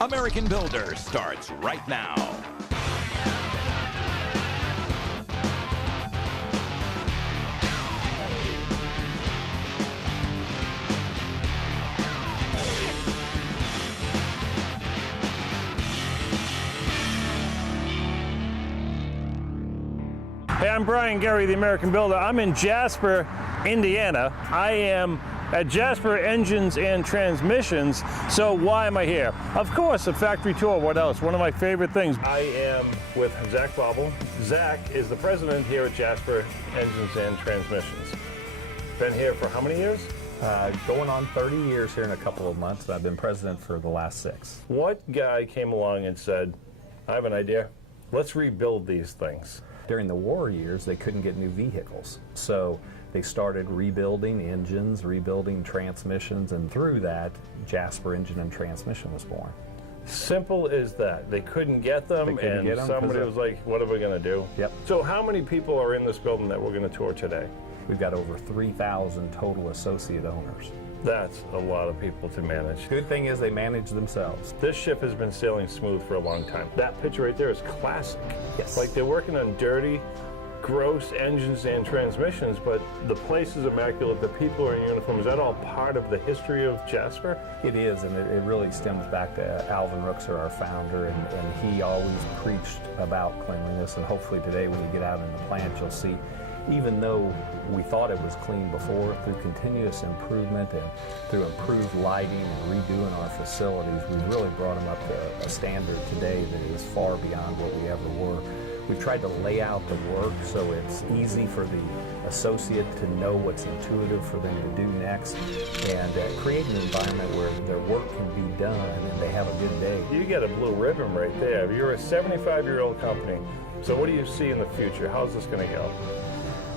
American Builder starts right now. Hey, I'm Brian Gurry, the American Builder. I'm in Jasper, Indiana. I am at Jasper Engines and Transmissions. So why am I here? Of course, a factory tour. What else? One of my favorite things. I am with Zach Bobble. Zach is the president here at Jasper Engines and Transmissions. Been here for how many years? Going on 30 years here in a couple of months. I've been president for the last 6. What guy came along and said, I have an idea. Let's rebuild these things. During the war years, they couldn't get new vehicles. So they started rebuilding engines, rebuilding transmissions, and through that, Jasper Engine and Transmission was born. Simple as that. They couldn't get them, and somebody was like, what are we going to do? Yep. So how many people are in this building that we're going to tour today? We've got over 3,000 total associate owners. That's a lot of people to manage. Good thing is they manage themselves. This ship has been sailing smooth for a long time. That picture right there is classic. Yes. Like they're working on dirty, gross engines and transmissions, but the place is immaculate. The people are in uniform. Is that all part of the history of Jasper? It is, and it really stems back to Alvin Rookser, our founder, and he always preached about cleanliness. And hopefully today when you get out in the plant, you'll see, even though we thought it was clean before, through continuous improvement and through improved lighting and redoing our facilities, we really brought them up to a standard today that is far beyond what we ever were. We've tried to lay out the work so it's easy for the associate to know what's intuitive for them to do next, and create an environment where their work can be done and they have a good day. You get a blue ribbon right there. You're a 75-year-old company. So what do you see in the future? How's this going to go?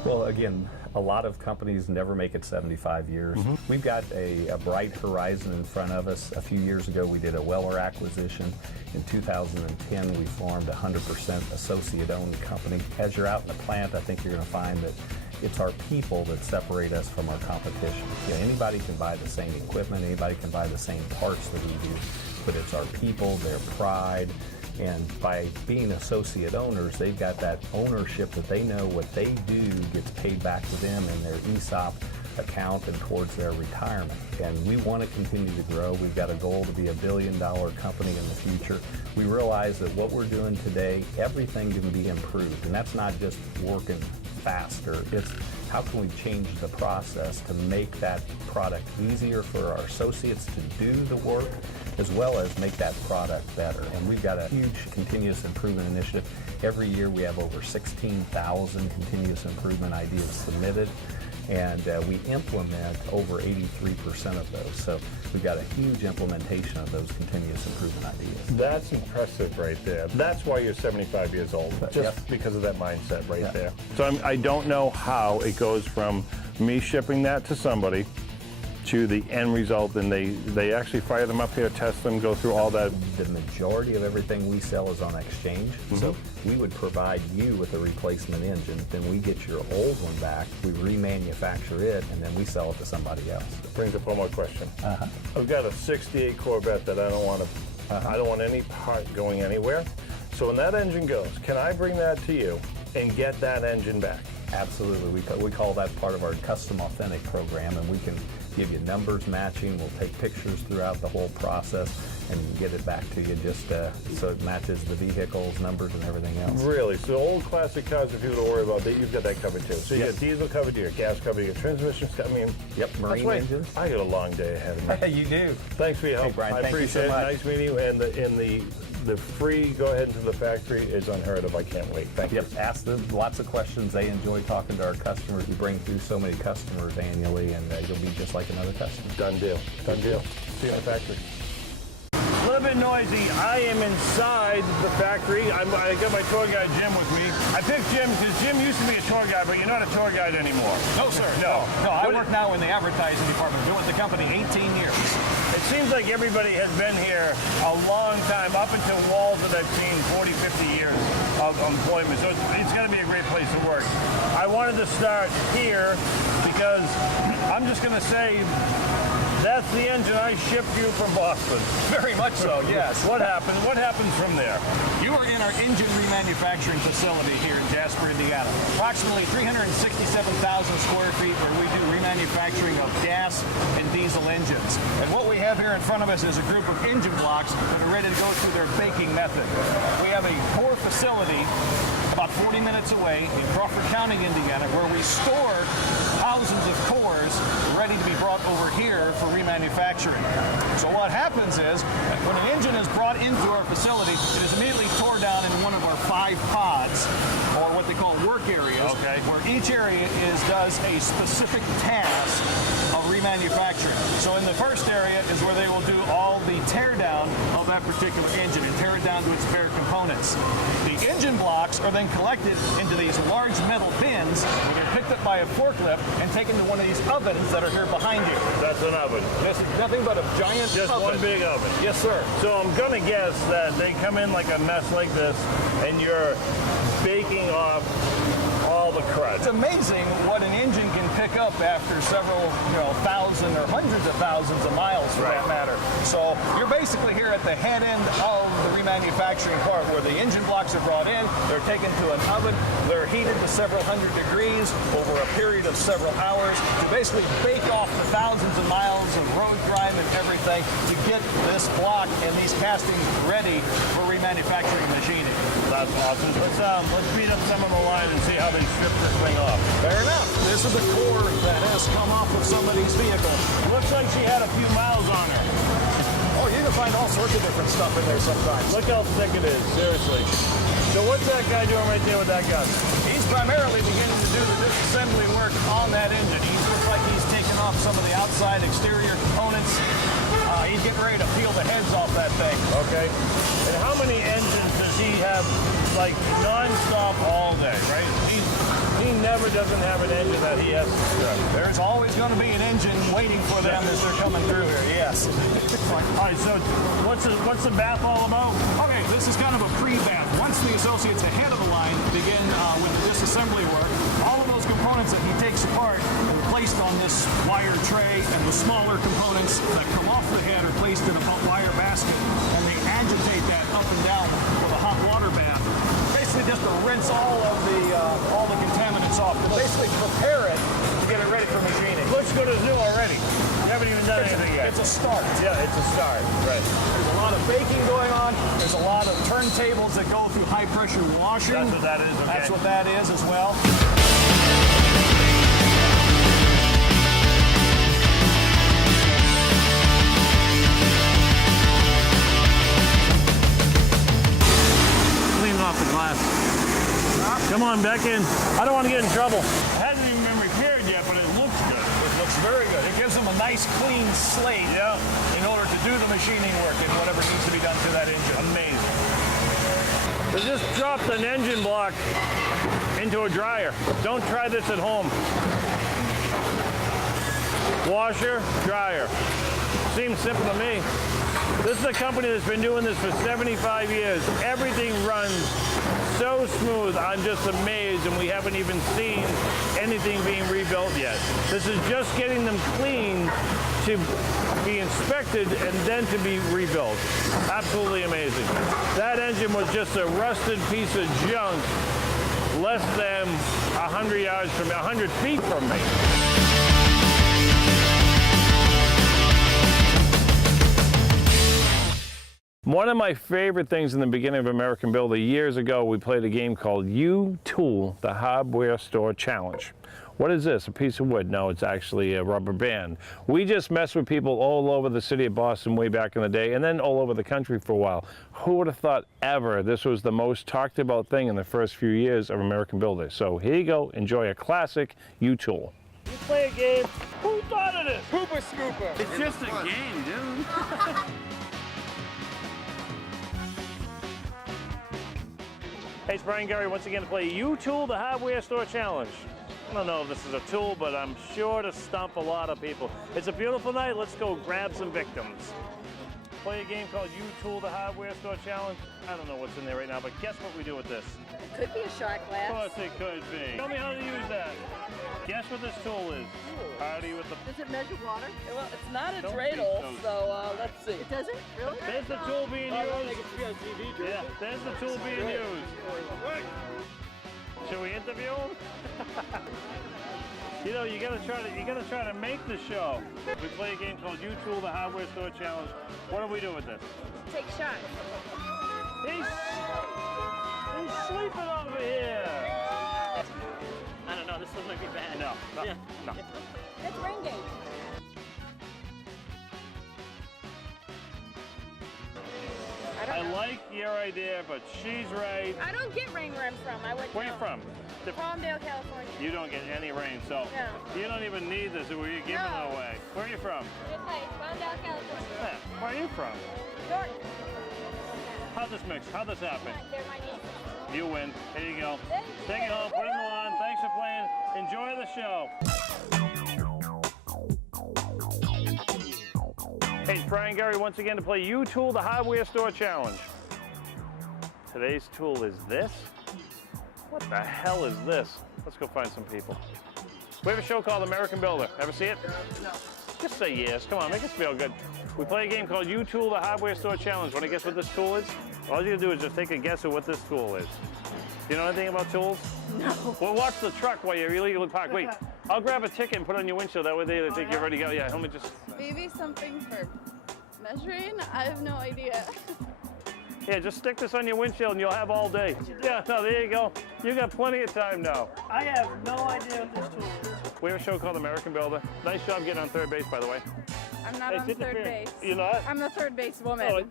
Well, again, a lot of companies never make it 75 years. We've got a bright horizon in front of us. A few years ago, we did a Weller acquisition. In 2010, we formed a 100% associate-owned company. As you're out in the plant, I think you're going to find that it's our people that separate us from our competition. You know, anybody can buy the same equipment, anybody can buy the same parts that we do, but it's our people, their pride. And by being associate owners, they've got that ownership that they know what they do gets paid back to them in their ESOP account and towards their retirement. And we want to continue to grow. We've got a goal to be a $1 billion company in the future. We realize that what we're doing today, everything can be improved. And that's not just working faster. It's how can we change the process to make that product easier for our associates to do the work, as well as make that product better. And we've got a huge continuous improvement initiative. Every year we have over 16,000 continuous improvement ideas submitted, and we implement over 83% of those. So we've got a huge implementation of those continuous improvement ideas. That's impressive right there. That's why you're 75 years old, just because of that mindset right there. So I don't know how it goes from me shipping that to somebody to the end result, and they actually fire them up here, test them, go through all that. The majority of everything we sell is on exchange, so we would provide you with a replacement engine, then we get your old one back, we remanufacture it, and then we sell it to somebody else. Brings up one more question. I've got a 68 Corvette that I don't want to, I don't want any part going anywhere. So when that engine goes, can I bring that to you and get that engine back? Absolutely. We call that part of our Custom Authentic program, and we can give you numbers matching. We'll take pictures throughout the whole process and get it back to you just so it matches the vehicle's numbers and everything else. Really? So old classic cars, if you don't worry about that, you've got that covered too. So you got diesel covered, you got gas covered, you got transmissions. I mean, marine engines. I got a long day ahead of me. You do. Thanks for your help. Hey, Brian, I appreciate it. Nice meeting you. And the free go ahead into the factory is unheard of. I can't wait. Thank you. Ask them lots of questions. They enjoy talking to our customers. We bring through so many customers annually, and you'll be just like another customer. Done deal. Done deal. See you in the factory. A little bit noisy. I am inside the factory. I got my tour guide Jim with me. I picked Jim because Jim used to be a tour guide, but you're not a tour guide anymore. No, sir. No, I work now in the advertising department. Been with the company 18 years. It seems like everybody has been here a long time, up until Walls that I've seen 40, 50 years of employment. So it's going to be a great place to work. I wanted to start here because I'm just going to say That's the engine I shipped you from Boston. Very much so, yes. What happened? What happens from there? You are in our engine remanufacturing facility here in Jasper, Indiana. Approximately 367,000 square feet where we do remanufacturing of gas and diesel engines. And what we have here in front of us is a group of engine blocks that are ready to go through their baking method. We have a core facility about 40 minutes away in Crawford County, Indiana, where we store thousands of cores ready to be brought over here for remanufacturing. So what happens is, when an engine is brought into our facility, it is immediately tore down in one of our 5 pods, or what they call work areas, where each area does a specific task of remanufacturing. So in the first area is where they will do all the tear down of that particular engine and tear it down to its bare components. The engine blocks are then collected into these large metal bins where they're picked up by a forklift and taken to one of these ovens that are here behind you. That's an oven. This is nothing but a giant Just oven. one big oven. Yes, sir. So I'm gonna guess that they come in like a mess like this, and you're baking off all the crud. It's amazing what an engine can pick up after several, thousand or hundreds of thousands of miles for that matter. So you're basically here at the head end of the remanufacturing part where the engine blocks are brought in, they're taken to an oven, they're heated to several hundred degrees over a period of several hours to basically bake off the thousands of miles of road grime and everything to get this block and these castings ready for remanufacturing and machining. That's awesome. Let's beat up some of the line and see how they strip this thing off. Fair enough. This is the core that has come off of somebody's vehicle. Looks like she had a few miles on her. Oh, you can find all sorts of different stuff in there sometimes. Look how thick it is, seriously. So what's that guy doing right there with that gun? He's primarily beginning to do the disassembly work on that engine. He looks like he's taking off some of the outside exterior components. He's getting ready to peel the heads off that thing. Okay. And how many engines does he have, like, non-stop all day, right? He never doesn't have an engine that he has to strip. There's always going to be an engine waiting for them as they're coming through here, yes. All right, so what's the bath all about? Okay, this is kind of a pre-bath. Once the associates ahead of the line begin with the disassembly work, all of those components that he takes apart are placed on this wire tray, and the smaller components that come off the head are placed in a wire basket, and they agitate that up and down with a hot water bath. Basically just to rinse all the contaminants off, to basically prepare it to get it ready for machining. Looks good as new already. You haven't even done anything yet. It's a start. Yeah, it's a start. Right. There's a lot of baking going on. There's a lot of turntables that go through high pressure washing. That's what that is, okay. That's what that is as well. Cleaning off the glass. Come on, back in. I don't want to get in trouble. It hasn't even been repaired yet, but it looks good. It looks very good. It gives them a nice clean slate in order to do the machining work and whatever needs to be done to that engine. Amazing. We just dropped an engine block into a dryer. Don't try this at home. Washer, dryer. Seems simple to me. This is a company that's been doing this for 75 years. Everything runs so smooth. I'm just amazed, and we haven't even seen anything being rebuilt yet. This is just getting them clean to be inspected and then to be rebuilt. Absolutely amazing. That engine was just a rusted piece of junk less than 100 feet from me. One of my favorite things in the beginning of American Builder, years ago, we played a game called U-Tool, the Hardware Store Challenge. What is this, a piece of wood? No, it's actually a rubber band. We just messed with people all over the city of Boston way back in the day, and then all over the country for a while. Who would have thought ever this was the most talked about thing in the first few years of American Builder? So here you go, enjoy a classic U-Tool. You play a game, who thought of this? Pooper scooper. It's just a game, dude. Hey, it's Brian Gurry once again to play U-Tool, the Hardware Store Challenge. I don't know if this is a tool, but I'm sure to stump a lot of people. It's a beautiful night. Let's go grab some victims. play a game called You Tool the Hardware Store Challenge. I don't know what's in there right now, but guess what we do with this? It could be a shot Of glass. course it could be. Tell me how to use that. Guess what this tool is? Hardy with the... Does it measure water? Well, it's not a Don't dreidel, think so let's see. It doesn't? Really? There's the tool being used. Yeah, there's the tool being used. Should we interview him? You know, you gotta try to make the show. We play a game called You Tool the Hardware Store Challenge. What do we do with this? Take shots. He's sleeping over here. I don't know, this one might be bad. No. It's ring gauge. I like your idea, but she's right. I don't get rain where I'm from. I wouldn't Where you know. from? Palmdale, California. You don't get any rain, so No. you don't even need this. We're giving it away. Where are you from? Good place. Palmdale, California. Yeah. Where are you from? Jordan. How'd this mix? How'd this happen? They're my nieces. You win. Here you go. Thank you. Take it home. Put it in the lawn. Thanks for playing. Enjoy the show. Hey, it's Brian Gurry once again to play You Tool the Hardware Store Challenge. Today's tool is this. What the hell is this? Let's go find some people. We have a show called American Builder. Ever see it? No. Just say yes. Come on, make us feel good. We play a game called You Tool the Hardware Store Challenge. Want to guess what this tool is? All you gotta do is just take a guess at what this tool is. Do you know anything about tools? No. Well, watch the truck while you're illegally parked. Wait, I'll grab a ticket and put it on your windshield. That way they think you're ready to go. Yeah, let me just... Maybe something for measuring? I have no idea. Yeah, just stick this on your windshield and you'll have all day. Yeah, no, there you go. You got plenty of time now. I have no idea what this tool is. We have a show called American Builder. Nice job getting on third base, by the way. I'm not on sit in the third fair. base. You're not? I'm the third base woman.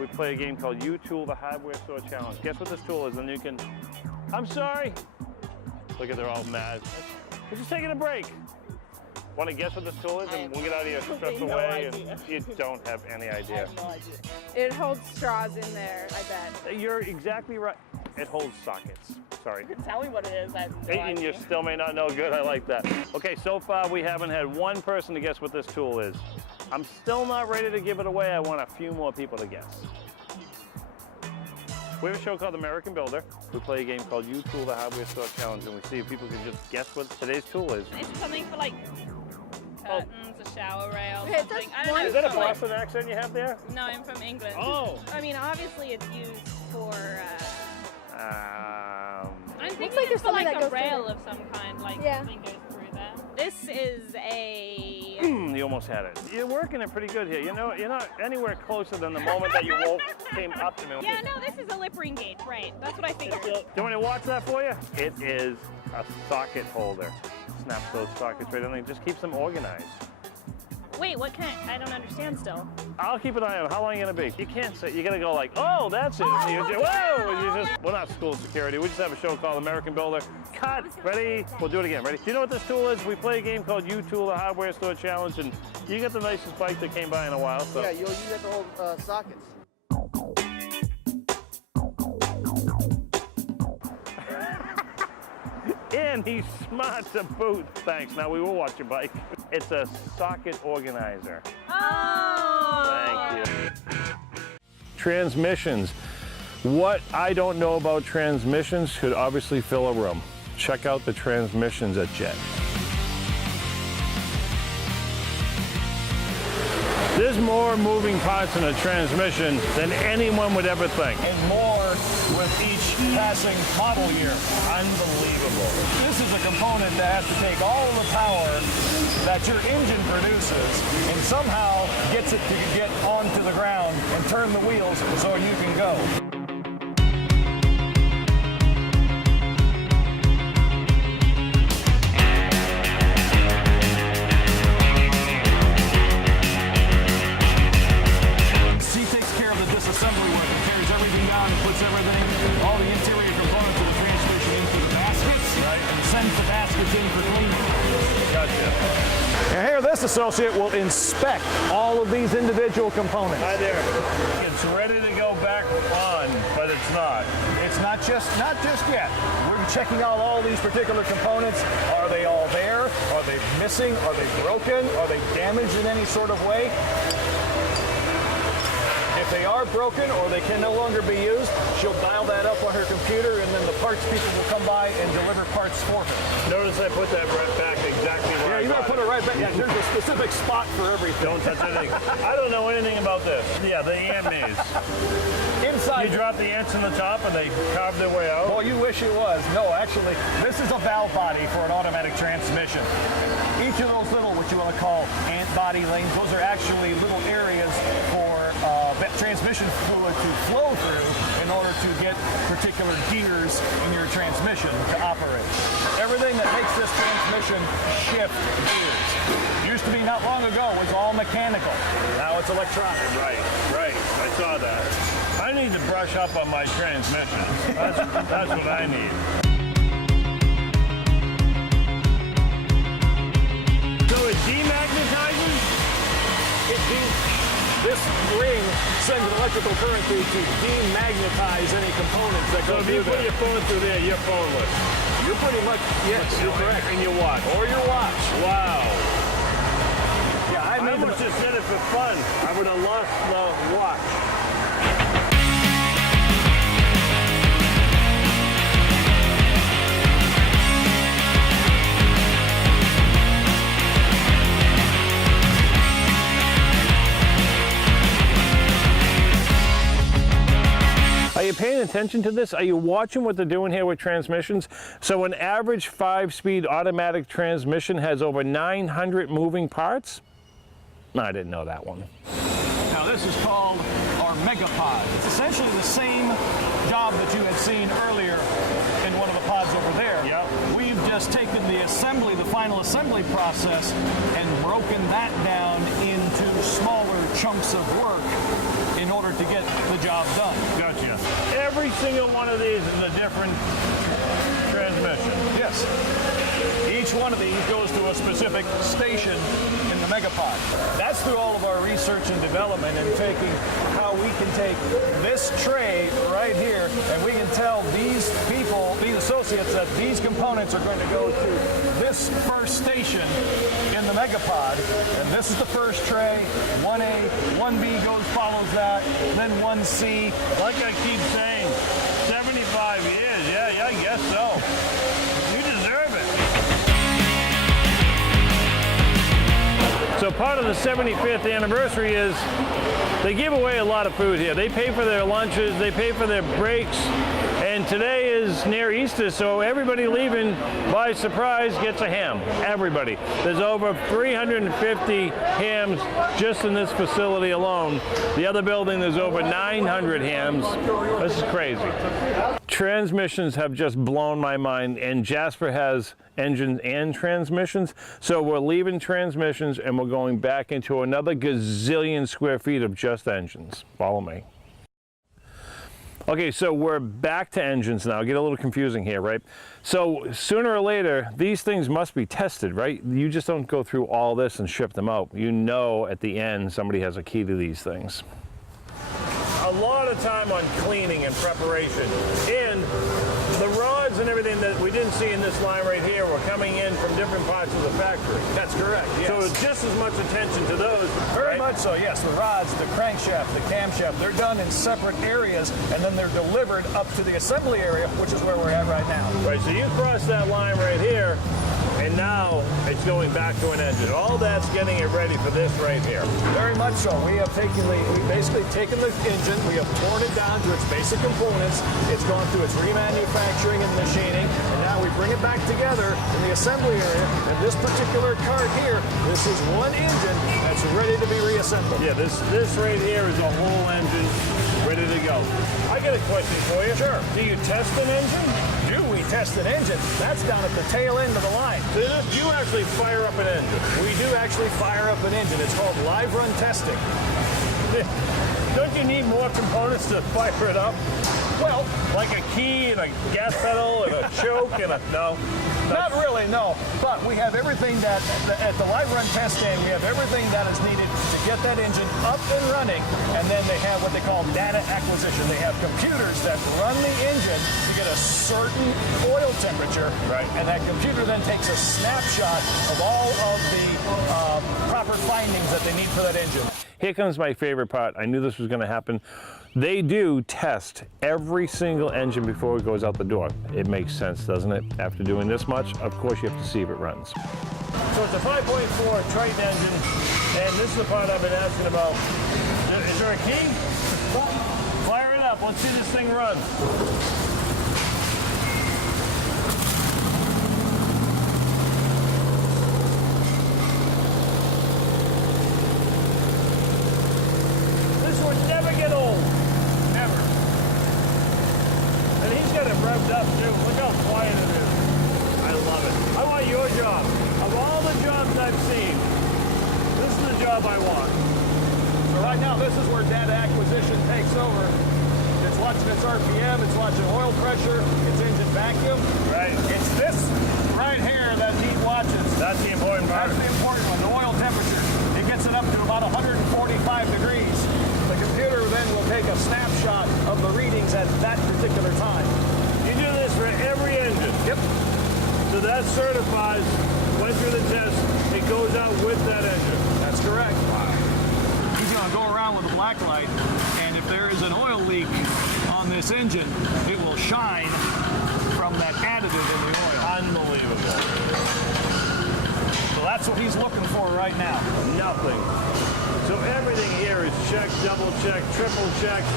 We play a game called You Tool the Hardware Store Challenge. Guess what this tool is, and you can... I'm sorry. Look at, they're all mad. We're just taking a break. Want to guess what this tool is, and we'll get out of here stressed away. And you don't have any idea. No idea. It holds straws in there, I bet. You're exactly right. It holds sockets. Sorry. Tell me what it is. I have no And you idea. still may not know. Good, I like that. Okay, so far we haven't had one person to guess what this tool is. I'm still not ready to give it away. I want a few more people to guess. We have a show called American Builder. We play a game called You Tool the Hardware Store Challenge, and we see if people can just guess what today's tool is. It's something for like curtains, a shower rail, Okay, something. that's I don't one- know. Is that a it's like- Boston accent you have there? No, I'm from England. Oh. I mean, obviously it's used for. I'm thinking like it's there's for something like that a goes through rail it. of some kind, like Yeah. something goes through that. This is a. You almost had it. You're working it pretty good here. You know, you're not anywhere closer than the moment that you came up to me. Yeah, no, this is a lip ring gauge, right? That's what I figured. Do you want me to watch that for you? It is a socket holder. Snaps those sockets right in there. Just keeps them organized. Wait, what kind? I don't understand still. I'll keep an eye on it. How long are you gonna be? You can't say. You gotta go like, oh, that's it. And you just, whoa! And you just. We're not school security. We just have a show called American Builder. Cut. Ready? We'll do it again. Ready? Do you know what this tool is? We play a game called You Tool the Hardware Store Challenge, and you got the nicest bike that came by in a while. So. Yeah, you'll use it to hold sockets. And he's smart to boot. Thanks. Now we will watch your bike. It's a socket organizer. Oh! Thank you. Transmissions. What I don't know about transmissions should obviously fill a room. Check out the transmissions at Jet. There's more moving parts in a transmission than anyone would ever think. And more with each passing model year. Unbelievable. This is a component that has to take all the power that your engine produces and somehow gets it to get onto the ground and turn the wheels so you can go. She takes care of the disassembly work and carries everything down and puts everything, all the interior components of the transmission into the baskets, right, and sends the baskets in for cleaning. Gotcha. And here, this associate will inspect all of these individual components. Hi there. It's ready to go back on, but it's not. It's not just yet. We're checking out all these particular components. Are they all there? Are they missing? Are they broken? Are they damaged in any sort of way? If they are broken or they can no longer be used, she'll dial that up on her computer, and then the parts people will come by and deliver parts for her. Notice I put that right back exactly where Yeah, you gotta put it right back. Yeah, there's a specific spot for everything. Don't touch anything. I don't know anything about this. Yeah, the ant maze. Inside. You drop the ants on the top and they carve their way out? Well, you wish it was. No, actually, this is a valve body for an automatic transmission. Each of those little, what you want to call ant body lanes, those are actually little areas for transmission fluid to flow through in order to get particular gears in your transmission to operate. Everything that makes this transmission shift gears. Used to be not long ago, it was all mechanical. Now it's electronic. Right. I saw that. I need to brush up on my transmission. That's what I need. So it demagnetizes? This ring sends an electrical current through to demagnetize any components that So go if through you put there. your phone through there, you're phoneless. You're pretty much, yes, you're correct. And your watch. Or your watch. Wow. Yeah, I I made must have said it for fun. I would have lost the watch. Are you paying attention to this? Are you watching what they're doing here with transmissions? So an average 5-speed automatic transmission has over 900 moving parts? No, I didn't know that one. Now this is called our Megapod. It's essentially the same job that you had seen earlier in one of the pods over there. Yep. We've just taken the assembly, the final assembly process, and broken that down into smaller chunks of work in order to get the job done. Gotcha. Every single one of these is a different transmission. Yes. Each one of these goes to a specific station in the Megapod. That's through all of our research and development and taking how we can take this tray right here and we can tell these people, these associates, that these components are going to go to this first station in the Megapod. And this is the first tray. 1A, 1B follows that, then 1C. Like I keep saying, 75 years. Yeah, I guess so. You deserve it. So part of the 75th anniversary is they give away a lot of food here. They pay for their lunches, they pay for their breaks, and today is near Easter, so everybody leaving by surprise gets a ham. Everybody. There's over 350 hams just in this facility alone. The other building, there's over 900 hams. This is crazy. Transmissions have just blown my mind, and Jasper has engines and transmissions. So we're leaving transmissions and we're going back into another gazillion square feet of just engines. Follow me. Okay, so we're back to engines now. Get a little confusing here, right? So sooner or later, these things must be tested, right? You just don't go through all this and ship them out. You know at the end somebody has a key to these things. A lot of time on cleaning and preparation. And the rods and everything that we didn't see in this line right here were coming in from different parts of the factory. That's correct, yes. So just as much attention to those. Very right? much so, yes. The rods, the crankshaft, the camshaft, they're done in separate areas, and then they're delivered up to the assembly area, which is where we're at right now. Right, so you cross that line right here, and now it's going back to an engine. All that's getting it ready for this right here. Very much so. We have basically taken the engine, we have torn it down to its basic components, it's gone through its remanufacturing and machining, and now we bring it back together in the assembly area, and this particular cart here, this is one engine that's ready to be reassembled. Yeah, this right here is a whole engine ready to go. I got a question for you. Sure. Do you test an engine? Do we test an engine? That's down at the tail end of the line. Do you actually fire up an engine? We do actually fire up an engine. It's called live run testing. Don't you need more components to fire it up? Well, like a key and a gas pedal and a choke and a, no? Not really, no. But we have everything that, at the live run test stand, we have everything that is needed to get that engine up and running. And then they have what they call data acquisition. They have computers that run the engine to get a certain oil temperature. Right. And that computer then takes a snapshot of all of the proper findings that they need for that engine. Here comes my favorite part. I knew this was going to happen. They do test every single engine before it goes out the door. It makes sense, doesn't it? After doing this much, of course you have to see if it runs. So it's a 5.4 Triton engine, and this is the part I've been asking about. Is there a key? Fire it up. Let's see this thing run. This would never get old. Never. And he's got it revved up too. Look how quiet it is. I love it. I want your job. Of all the jobs I've seen, this is the job I want. So right now, this is where data acquisition takes over. It's watching its RPM, it's watching oil pressure, its engine vacuum. Right. It's this right here that Dean watches. That's the important part. That's the important one, the oil temperature. It gets it up to about 145 degrees. The computer then will take a snapshot of the readings at that particular time. You do this for every engine. Yep. So that certifies, went through the test, it goes out with that engine. That's correct. He's going to go around with a black light, and if there is an oil leak on this engine, it will shine from that additive in the oil. Unbelievable. So that's what he's looking for right now. Nothing. So everything here is checked, double checked, triple checked.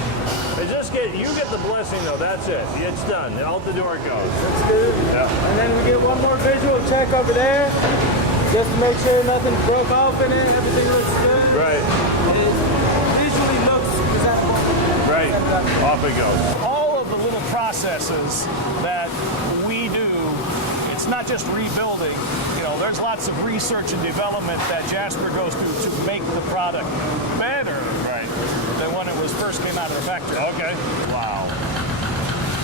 You get the blessing though, that's it. It's done. Out the door it goes. That's good. Yeah. And then we get one more visual check over there, just to make sure nothing broke off in it, everything looks good. Right. It visually looks exactly. Right. Off it goes. All of the little processes that we do, it's not just rebuilding. You know, there's lots of research and development that Jasper goes through to make the product better than when it was first came out of the factory. Okay. Wow.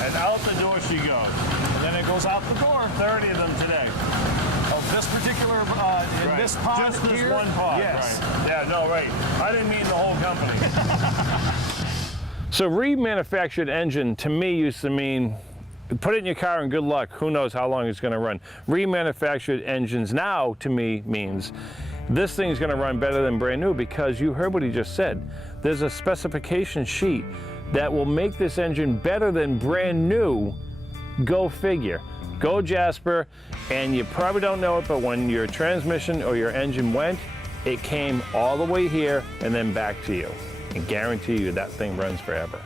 And out the door she goes. And then it goes out the door. 30 of them today. Of this particular, in this pod Just this here, one pod. yes. Right. Yeah, no, right. I didn't mean the whole company. So remanufactured engine to me used to mean put it in your car and good luck. Who knows how long it's going to run. Remanufactured engines now to me means this thing's going to run better than brand new, because you heard what he just said. There's a specification sheet that will make this engine better than brand new. Go figure. Go Jasper. And you probably don't know it, but when your transmission or your engine went, it came all the way here and then back to you. And guarantee you that thing runs forever.